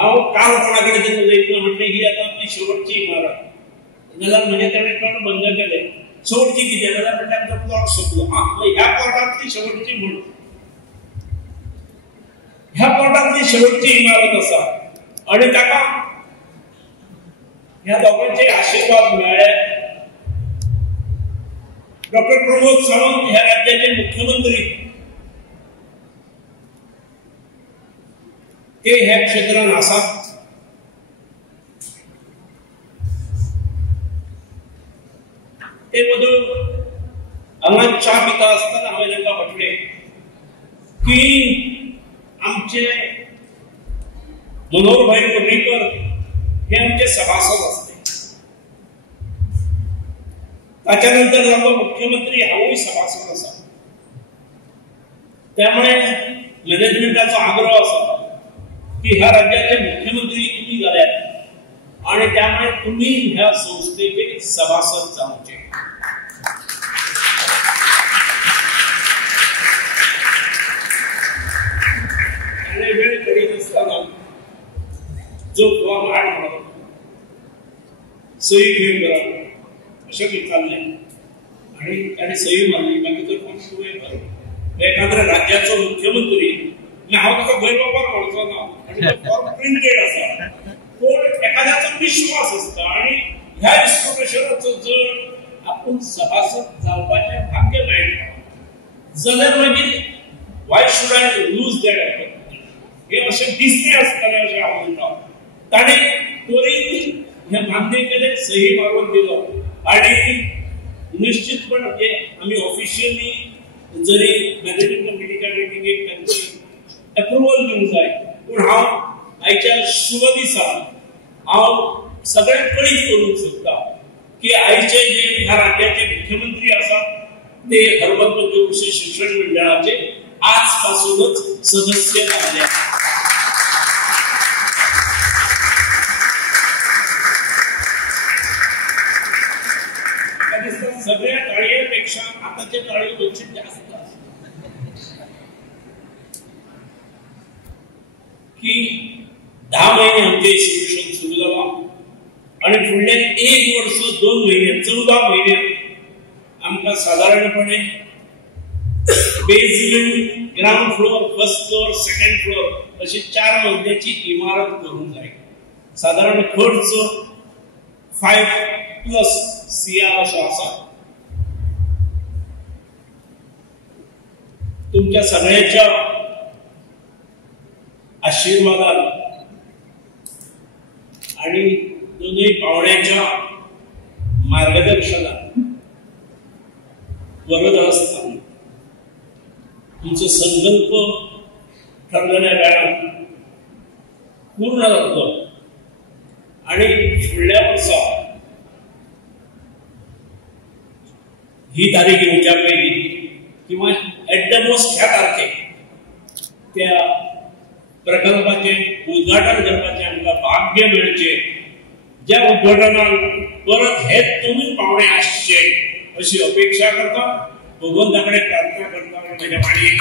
हांव काल कोणाकडे तरी उलयतना म्हटलें ही आतां आपली शेवटची इमारत जाल्यार म्हजे कडेन तोंड बंद केलें. शेवटची कितें जाल्यार म्हटलें आमचो प्लॉट सोंपलो. ह्या प्लॉटांतली शेवटची म्हणून ह्या प्लॉटांतली शेवटची इमारत आसा आनी ताका ह्या दोगांचे आशीर्वाद मेळ्ळे. डॉक्टर प्रमोद सावंत ह्या राज्याचे मुख्यमंत्री ते ह्या क्षेत्रांत आसात. ते मदूं हांगा च्या पिता आसतना हांवें तांकां म्हटलें की आमचे मनोहर भाई पर्रीकर हे आमचे सभासद असते. ताच्या नंतर जाल्लो मुख्यमंत्री हांवूय सभासद आसा. त्यामुळे मॅनेजमेंटाचो आग्रह आसा की ह्या राज्याचे मुख्यमंत्री तुम्ही जाल्यात आणि त्यामुळे तुम्ही ह्या संस्थेचे सभासद जावचे. आणि वेळ करीत असताना जो फॉर्म हाड म्हणून सही घेऊन करा अशें विचारलें आणि ताणें सही मारली. बाकीचो फॉर्म तुवें भर. एखाद्या राज्याचो मुख्यमंत्री हांव ताका भंय पावपाक वळचो ना आनी तो फॉर्म प्रिंटेड आसा. पूण एखाद्याचो विश्वास आसता आनी ह्या इन्स्टिट्यूशनाचो जर आपूण सभासद जावपाचें भाग्य मेळटा जाल्यार मागीर why should I lose that opportunity हे अशें दिसतें आसतलें अशें हांव म्हणटा. ताणें त्वरीत हें मान्य केलें, सही मारून दिलो आनी निश्चितपण आमी ऑफिशियली जरी मॅनेजिंग कमिटीच्या मिटिंगेक तांची अप्रुवल दिवंक जाय. पूण हांव आयच्या शुभ दिसा हांव सगळ्यांक कळीत करूंक सोदता की आयचे जे ह्या राज्याचे मुख्यमंत्री आसात ते हरमंत जोशी शिक्षण मंडळाचे आज पासूनच सदस्य झाले. सगळ्या ताळयेपेक्षा आताचे ताळयो दोनशे जास्त की 10 महिने आमचे इन्स्टिट्यूशन सुरू जालां आणि फुडले 1 वर्ष 2 महिने 14 महिन्यात आमकां साधारणपणे basement, ground floor, first floor, second floor अशी 4 मजल्याची इमारत करूंक जाय. साधारण खर्च 5+ CR असो आसा. तुमच्या सगळ्यांच्या आशीर्वादान आणि दोन्ही पाहुण्यांच्या मार्गदर्शनान वरद हस्तान तुमचो संकल्प ठरलेल्या वेळार पूर्ण जातलो आणि फुडल्या वर्सा ही तारीख येवच्या पयलीं किंवा एट द मोस्ट ह्या तारखेक त्या प्रकल्पाचे उद्घाटन करपाचे आमकां भाग्य मेळचे. ज्या उद्घाटनाक परत हे तुम्ही पाहुणे आसचे अशी अपेक्षा करता. भगवंता कडेन प्रार्थना करता. म्हज्या पाणी एक